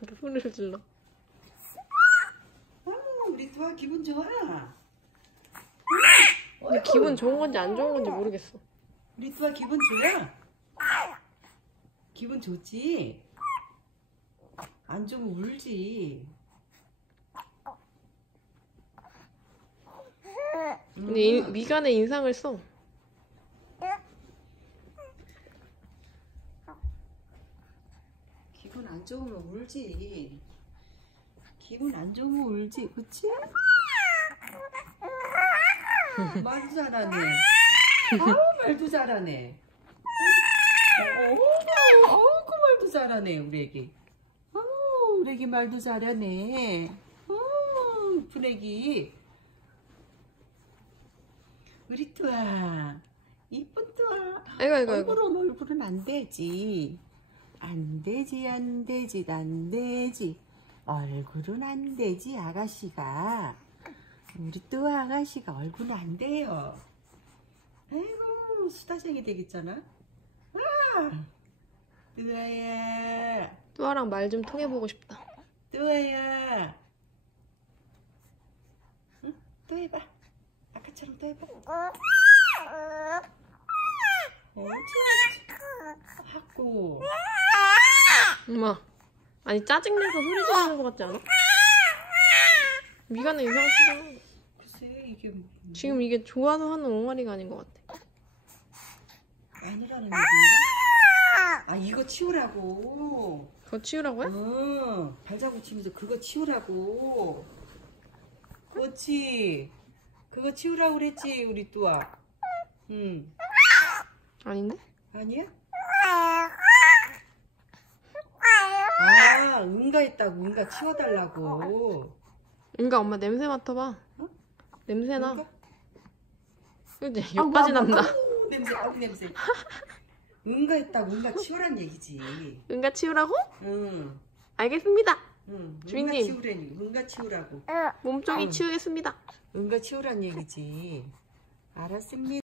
이렇게 소리를 질러. 아, 우리 두아 기분 좋아. 근데 기분 좋은 건지 안 좋은 건지 모르겠어. 우리 두아 기분 좋아. 기분 좋지? 안 좋으면 울지. 근데 인- 미간에 인상을 써. 기분 안 좋으면 울지. 기분 안 좋으면 울지, 그치? 말도 잘하네. 아우, 말도 잘하네. 어우, 어우, 말도 잘하네, 우리 애기. 어우, 우리 애기 말도 잘하네. 어우, 이쁜 애기. 우리 뚜아. 이쁜 뚜아. 아이고, 아이고, 아이고. 얼굴은 얼굴은 안 되지. 안 되지, 안 되지, 안 되지. 얼굴은 안 되지, 아가씨가. 우리 또 아가씨가 얼굴은 안 돼요. 아이고, 수다쟁이 되겠잖아. 아! 뚜아야, 뚜아랑 말 좀 통해보고 싶다. 뚜아야. 응? 또 해봐. 또 해봐. 옳지. 하고. 엄마. 아니, 짜증내서 소리 지르는 것 같지 않아? 미간에 쓰잖아. 글쎄, 이게 뭐- 지금 이게 좋아서 하는 옹알이가 아닌 것 같아. 마누라는 얘기인가? 아 이거 치우라고. 그거 치우라고 해? 어, 발자국 치면서 그거 치우라고. 그렇지. 그거 치우라고 그랬지 우리 뚜아. 응. 아닌데? 아니야? 아 응가 있다고 응가 치워달라고. 은가 엄마 냄새 맡아봐. 어? 냄새나. 응가? 그치? 여기까지 난다. 아우, 냄새 아우 냄새. 응가 있다고 응가 치우란 얘기지. 은가 치우라고? 응. 알겠습니다. 응. 주인님. 치우라니. 응가 치우라고. 몸종이 아유. 치우겠습니다. 응가 치우란 얘기지. 알았습니다.